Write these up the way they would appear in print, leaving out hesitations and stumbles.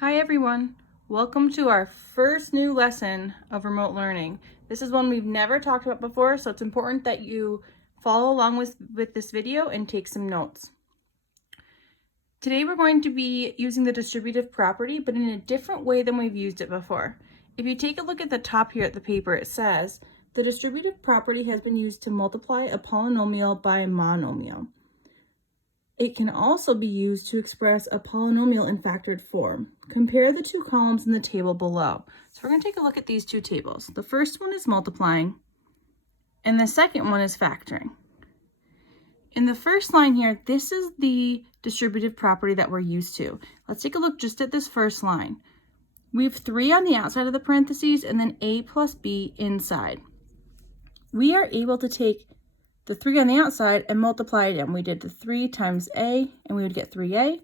Hi everyone, welcome to our first new lesson of remote learning. This is one we've never talked about before, so it's important that you follow along with this video and take some notes. Today we're going to be using the distributive property, but in a different way than we've used it before. If you take a look at the top here at the paper, it says, the distributive property has been used to multiply a polynomial by a monomial. It can also be used to express a polynomial in factored form. Compare the two columns in the table below. So we're going to take a look at these two tables. The first one is multiplying, and the second one is factoring. In the first line here, this is the distributive property that we're used to. Let's take a look just at this first line. We have 3 on the outside of the parentheses and then a plus b inside. We are able to take the 3 on the outside and multiply it in. We did the 3 times a, and we would get 3a.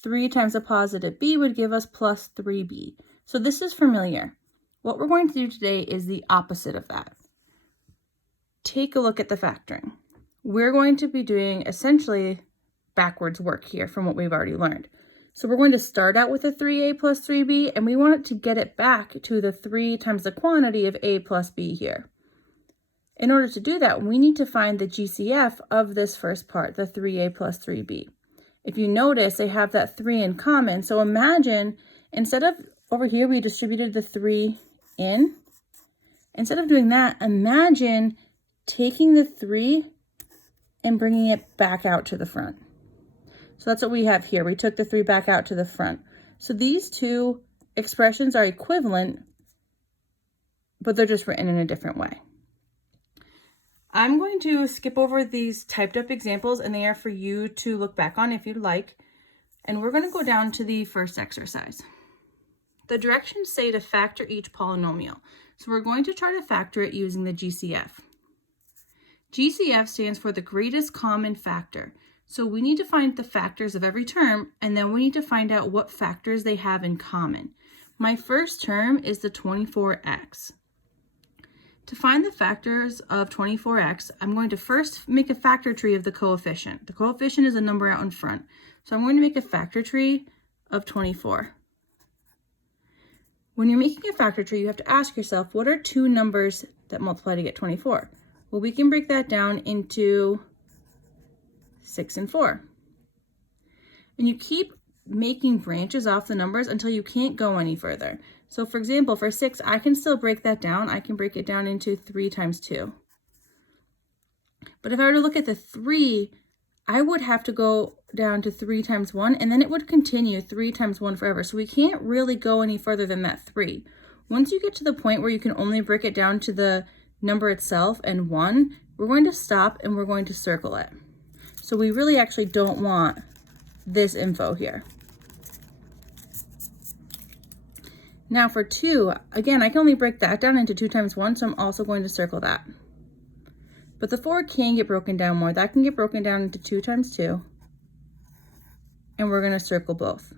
3 times a positive b would give us plus 3b. So this is familiar. What we're going to do today is the opposite of that. Take a look at the factoring. We're going to be doing essentially backwards work here from what we've already learned. So we're going to start out with a 3a plus 3b, and we want to get it back to the 3 times the quantity of a plus b here. In order to do that, we need to find the GCF of this first part, the 3a plus 3b. If you notice, they have that 3 in common. So imagine, instead of over here, we distributed the 3 in. Instead of doing that, imagine taking the 3 and bringing it back out to the front. So that's what we have here. We took the 3 back out to the front. So these two expressions are equivalent, but they're just written in a different way. I'm going to skip over these typed up examples, and they are for you to look back on if you'd like. And we're going to go down to the first exercise. The directions say to factor each polynomial. So we're going to try to factor it using the GCF. GCF stands for the greatest common factor. So we need to find the factors of every term, and then we need to find out what factors they have in common. My first term is the 24x. To find the factors of 24x, I'm going to first make a factor tree of the coefficient. The coefficient is a number out in front. So I'm going to make a factor tree of 24. When you're making a factor tree, you have to ask yourself, what are two numbers that multiply to get 24? Well, we can break that down into 6 and 4. And you keep making branches off the numbers until you can't go any further. So for example, for 6, I can still break that down. I can break it down into 3 times 2. But if I were to look at the 3, I would have to go down to 3 times 1, and then it would continue 3 times 1 forever. So we can't really go any further than that 3. Once you get to the point where you can only break it down to the number itself and 1, we're going to stop and we're going to circle it. So we really actually don't want this info here. Now for 2, again, I can only break that down into 2 times 1, so I'm also going to circle that. But the 4 can get broken down more. That can get broken down into 2 times 2, and we're going to circle both.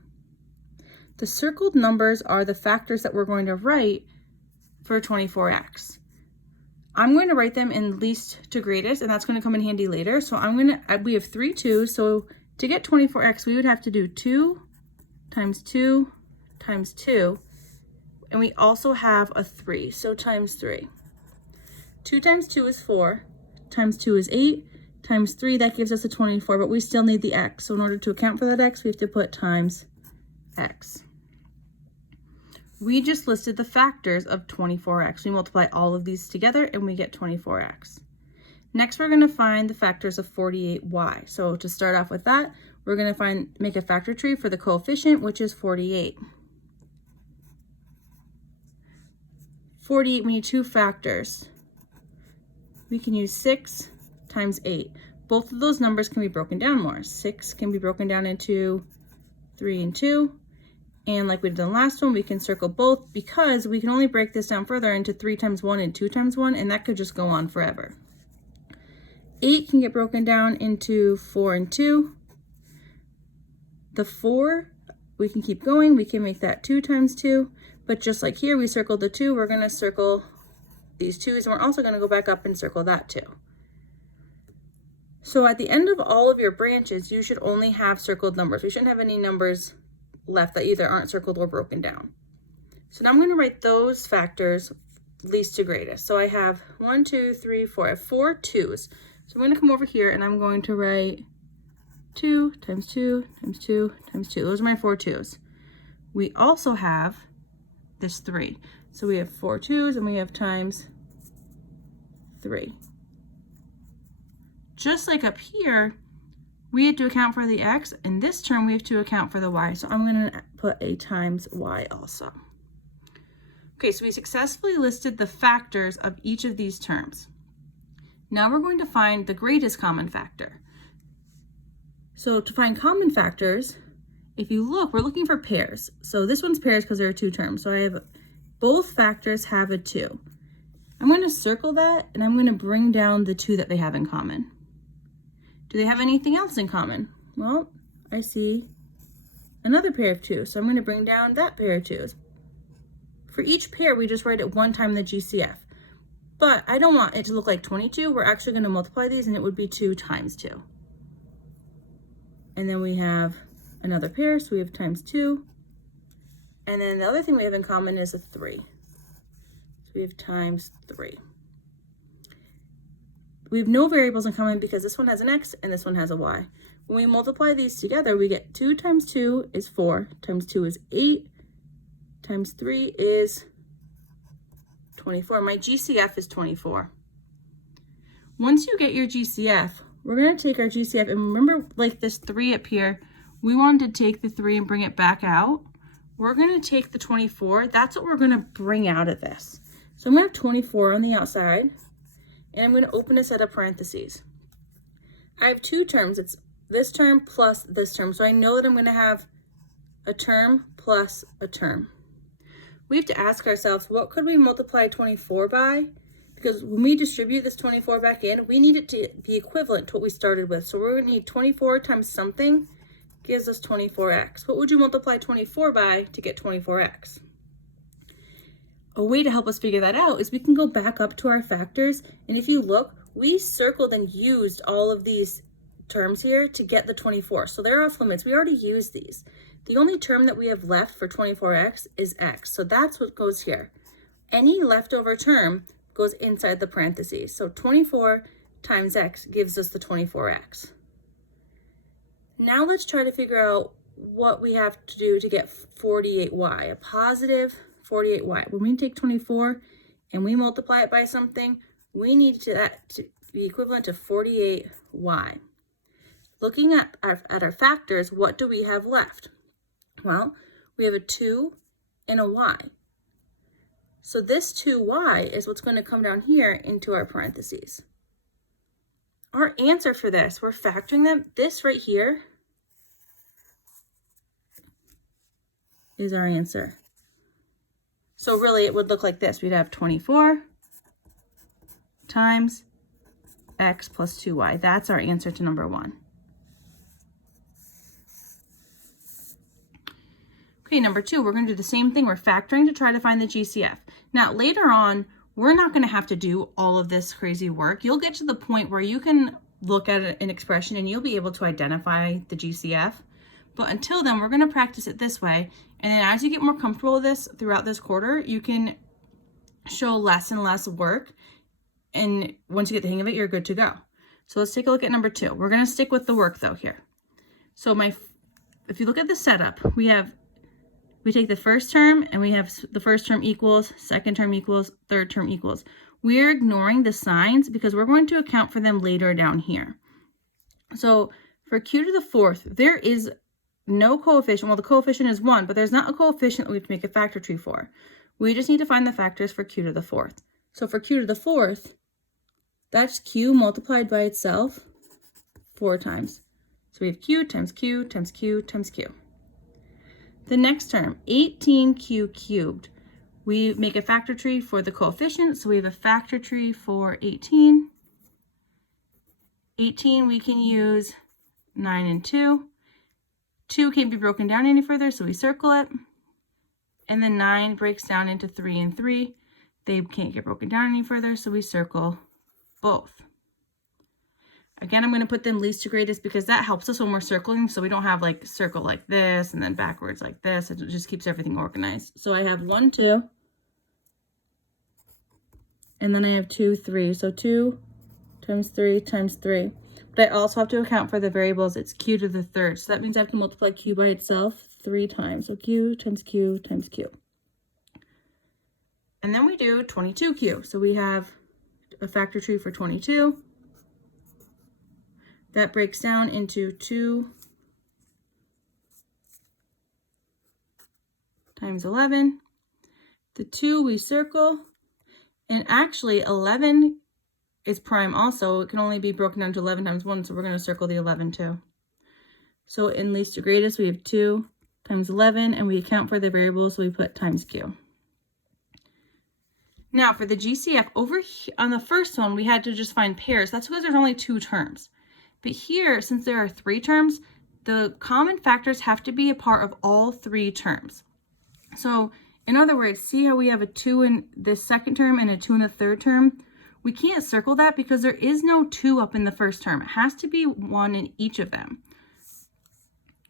The circled numbers are the factors that we're going to write for 24x. I'm going to write them in least to greatest, and that's going to come in handy later. So we have 3 2s, so to get 24x, we would have to do 2 times 2 times 2, and we also have a 3, so times 3. 2 times 2 is 4, times 2 is 8, times 3, that gives us a 24, but we still need the x. So in order to account for that x, we have to put times x. We just listed the factors of 24x. We multiply all of these together and we get 24x. Next, we're going to find the factors of 48y. So to start off with that, we're going to make a factor tree for the coefficient, which is 48. 48, we need 2 factors. We can use 6 times 8. Both of those numbers can be broken down more. 6 can be broken down into 3 and 2. And like we did in the last one, we can circle both because we can only break this down further into 3 times 1 and 2 times 1, and that could just go on forever. 8 can get broken down into 4 and 2. The 4, we can keep going. We can make that 2 times 2. But just like here, we circled the 2, we're going to circle these 2's, and we're also going to go back up and circle that 2. So at the end of all of your branches, you should only have circled numbers. We shouldn't have any numbers left that either aren't circled or broken down. So now I'm going to write those factors least to greatest. So I have 1, 2, 3, 4. I have 4 2's. So I'm going to come over here and I'm going to write 2 times 2 times 2 times 2. Those are my 4 2's. We also have this 3. So we have 4 2's and we have times 3. Just like up here, we have to account for the x. In this term, we have to account for the y. So I'm going to put a times y also. Okay, so we successfully listed the factors of each of these terms. Now we're going to find the greatest common factor. So to find common factors, if you look, we're looking for pairs. So this one's pairs because there are 2 terms. So I have both factors have a 2. I'm going to circle that and I'm going to bring down the 2 that they have in common. Do they have anything else in common? Well, I see another pair of 2, so I'm going to bring down that pair of 2's. For each pair, we just write it one time in the GCF. But I don't want it to look like 22. We're actually going to multiply these, and it would be 2 times 2. And then we have another pair, so we have times 2. And then the other thing we have in common is a 3. So we have times 3. We have no variables in common because this one has an x and this one has a y. When we multiply these together, we get 2 times 2 is 4, times 2 is 8, times 3 is 24. My GCF is 24. Once you get your GCF, we're going to take our GCF, and remember like this 3 up here, we wanted to take the 3 and bring it back out. We're going to take the 24. That's what we're going to bring out of this. So I'm going to have 24 on the outside. And I'm going to open a set of parentheses. I have 2 terms. It's this term plus this term. So I know that I'm going to have a term plus a term. We have to ask ourselves, what could we multiply 24 by? Because when we distribute this 24 back in, we need it to be equivalent to what we started with. So we're going to need 24 times something gives us 24x. What would you multiply 24 by to get 24x? A way to help us figure that out is we can go back up to our factors, and if you look, we circled and used all of these terms here to get the 24. So they're off limits. We already used these. The only term that we have left for 24x is x. So that's what goes here. Any leftover term goes inside the parentheses. So 24 times x gives us the 24x. Now let's try to figure out what we have to do to get 48y, a positive 48y. When we take 24 and we multiply it by something, we need that to be equivalent to 48y. Looking at our factors, what do we have left? Well, we have a 2 and a y. So this 2y is what's going to come down here into our parentheses. Our answer for this, we're factoring them. This right here is our answer. So really it would look like this. We'd have 24 times x plus 2y. That's our answer to number 1. Okay, number 2, we're going to do the same thing. We're factoring to try to find the GCF. Now, later on, we're not going to have to do all of this crazy work. You'll get to the point where you can look at an expression and you'll be able to identify the GCF. But until then, we're going to practice it this way. And then as you get more comfortable with this throughout this quarter, you can show less and less work. And once you get the hang of it, you're good to go. So let's take a look at number 2. We're going to stick with the work though here. So if you look at the setup, we take the first term and we have the first term equals, second term equals, third term equals. We're ignoring the signs because we're going to account for them later down here. So for q to the 4th, there is no coefficient. Well, the coefficient is 1, but there's not a coefficient that we have to make a factor tree for. We just need to find the factors for q to the 4th. So for q to the 4th, that's q multiplied by itself 4 times. So we have q times q times q times q. The next term, 18q cubed. We make a factor tree for the coefficient, so we have a factor tree for 18. 18, we can use 9 and 2. 2 can't be broken down any further, so we circle it. And then 9 breaks down into 3 and 3. They can't get broken down any further, so we circle both. Again, I'm going to put them least to greatest because that helps us when we're circling, so we don't have like circle like this and then backwards like this. It just keeps everything organized. So I have 1, 2, and then I have 2, 3. So 2 times 3 times 3. But I also have to account for the variables. It's q to the third. So that means I have to multiply q by itself 3 times. So q times q times q. And then we do 22q. So we have a factor tree for 22. That breaks down into 2 times 11. The 2 we circle. And actually 11 is prime also. It can only be broken down to 11 times 1, so we're going to circle the 11 too. So in least to greatest, we have 2 times 11, and we account for the variables, so we put times q. Now for the GCF, over here, on the first one, we had to just find pairs. That's because there's only 2 terms. But here, since there are 3 terms, the common factors have to be a part of all 3 terms. So in other words, see how we have a 2 in this second term and a 2 in the third term? We can't circle that because there is no 2 up in the first term. It has to be 1 in each of them.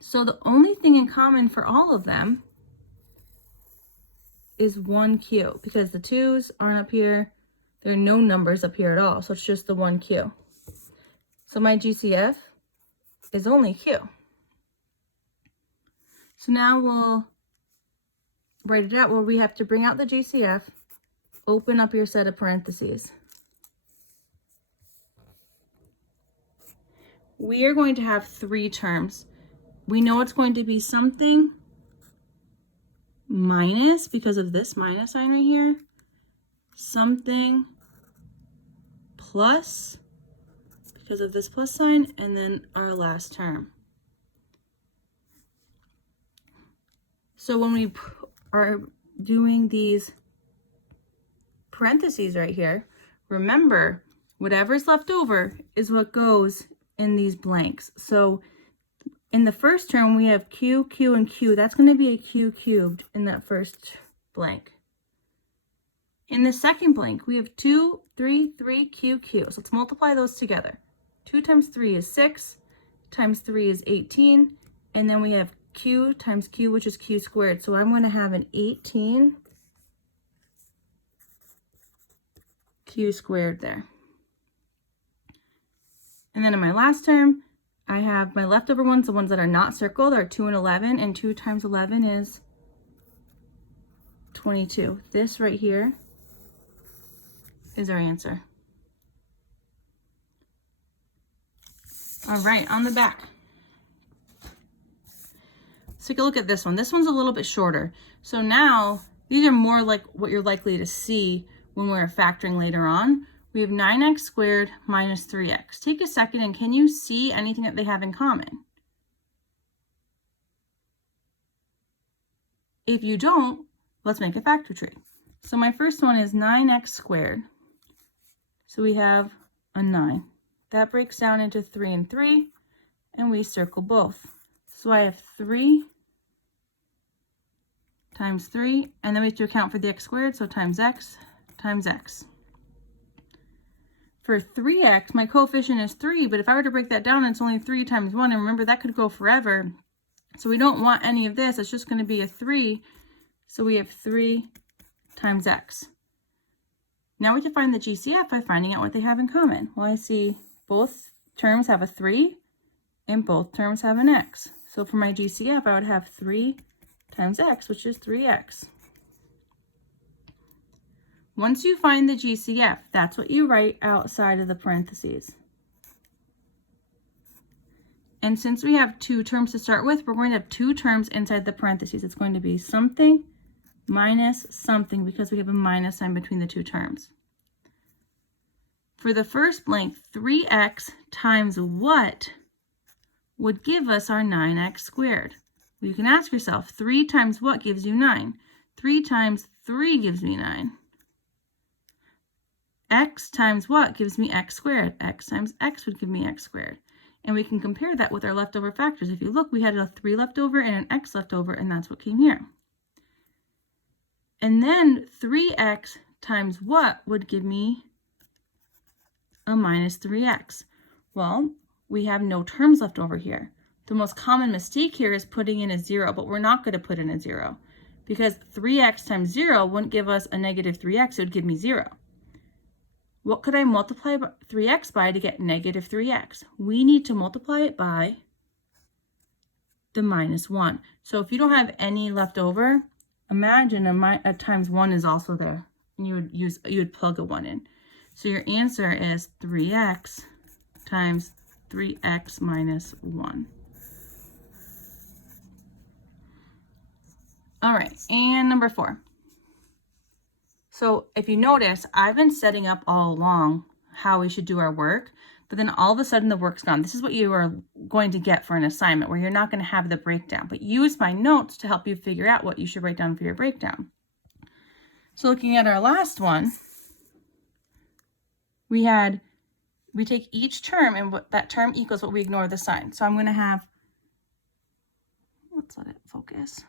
So the only thing in common for all of them is 1q, because the 2's aren't up here. There are no numbers up here at all, so it's just the 1q. So my GCF is only q. So now we'll write it out where we have to bring out the GCF, open up your set of parentheses. We are going to have 3 terms. We know it's going to be something minus, because of this minus sign right here, something plus, because of this plus sign, and then our last term. So when we are doing these parentheses right here, remember, whatever's left over is what goes in these blanks. So in the first term, we have q, q, and q. That's going to be a q cubed in that first blank. In the second blank, we have 2, 3, 3, q, q. So let's multiply those together. 2 times 3 is 6, times 3 is 18, and then we have q times q, which is q squared. So I'm going to have an 18 q squared there. And then in my last term, I have my leftover ones, the ones that are not circled, are 2 and 11, and 2 times 11 is 22. This right here is our answer. All right, on the back. Let's take a look at this one. This one's a little bit shorter. So now, these are more like what you're likely to see when we're factoring later on. We have 9x squared minus 3x. Take a second, and can you see anything that they have in common? If you don't, let's make a factor tree. So my first one is 9x squared. So we have a 9. That breaks down into 3 and 3, and we circle both. So I have 3 times 3, and then we have to account for the x squared, so times x times x. For 3x, my coefficient is 3, but if I were to break that down, it's only 3 times 1, and remember, that could go forever. So we don't want any of this. It's just going to be a 3, so we have 3 times x. Now we can find the GCF by finding out what they have in common. Well, I see both terms have a 3, and both terms have an x. So for my GCF, I would have 3 times x, which is 3x. Once you find the GCF, that's what you write outside of the parentheses. And since we have 2 terms to start with, we're going to have 2 terms inside the parentheses. It's going to be something minus something, because we have a minus sign between the 2 terms. For the first blank, 3x times what would give us our 9x squared? Well, you can ask yourself, 3 times what gives you 9? 3 times 3 gives me 9. X times what gives me x squared? X times x would give me x squared. And we can compare that with our leftover factors. If you look, we had a 3 left over and an x left over, and that's what came here. And then 3x times what would give me a minus 3x? Well, we have no terms left over here. The most common mistake here is putting in a 0, but we're not going to put in a 0 because 3x times 0 wouldn't give us a negative 3x, it would give me 0. What could I multiply 3x by to get negative 3x? We need to multiply it by the minus 1. So if you don't have any left over, imagine a times 1 is also there, and you would plug a 1 in. So your answer is 3x times 3x minus 1. All right, and number 4. So if you notice, I've been setting up all along how we should do our work, but then all of a sudden the work's gone. This is what you are going to get for an assignment where you're not going to have the breakdown, but use my notes to help you figure out what you should write down for your breakdown. So looking at our last one, we take each term and what that term equals what we ignore the sign. So I'm going to have, let's let it focus.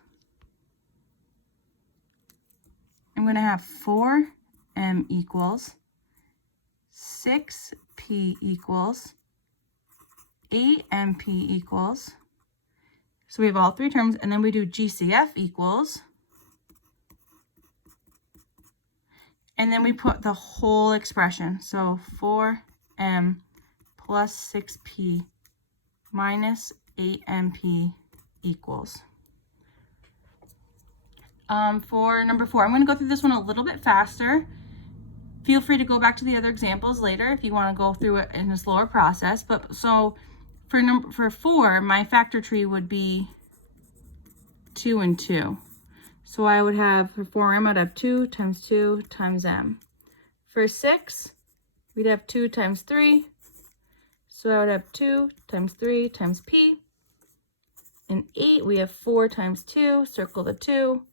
I'm going to have 4m equals 6p equals 8mp equals. So we have all three terms, and then we do GCF equals. And then we put the whole expression. So 4m plus 6p minus 8mp equals. For number 4, I'm going to go through this one a little bit faster. Feel free to go back to the other examples later if you want to go through it in a slower process. But so for 4, my factor tree would be 2 and 2. So I would have, for 4m, I'd have 2 times 2 times m. For 6, we'd have 2 times 3. So I would have 2 times 3 times p. In 8, we have 4 times 2, circle the 2.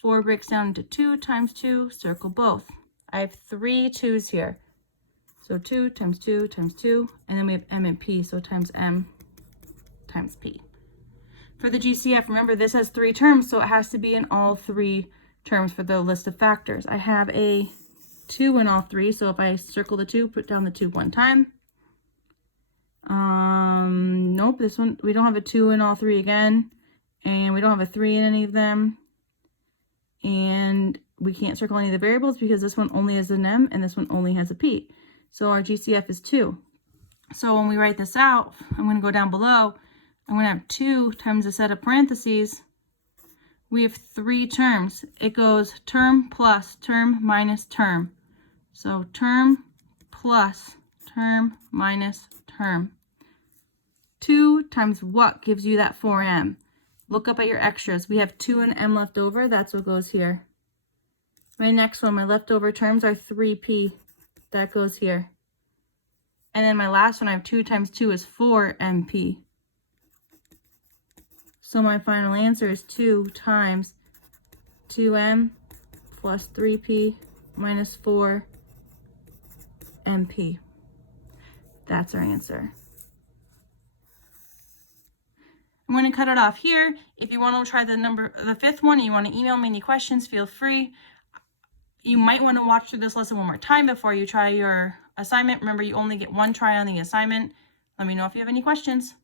4 breaks down into 2 times 2, circle both. I have 3 2's here. So 2 times 2 times 2, and then we have m and p, so times m times p. For the GCF, remember this has 3 terms, so it has to be in all 3 terms for the list of factors. I have a 2 in all 3, so if I circle the 2, put down the 2 one time. Nope, this one, we don't have a 2 in all 3 again, and we don't have a 3 in any of them. And we can't circle any of the variables because this one only has an m and this one only has a p. So our GCF is 2. So when we write this out, I'm going to go down below. I'm going to have 2 times a set of parentheses. We have 3 terms. It goes term plus term minus term. So term plus term minus term. 2 times what gives you that 4m? Look up at your extras. We have 2 and m left over. That's what goes here. My next one, my leftover terms are 3p. That goes here. And then my last one, I have 2 times 2 is 4mp. So my final answer is 2 times 2m plus 3p minus 4mp. That's our answer. I'm going to cut it off here. If you want to try the 5th one and you want to email me any questions, feel free. You might want to watch through this lesson one more time before you try your assignment. Remember, you only get one try on the assignment. Let me know if you have any questions.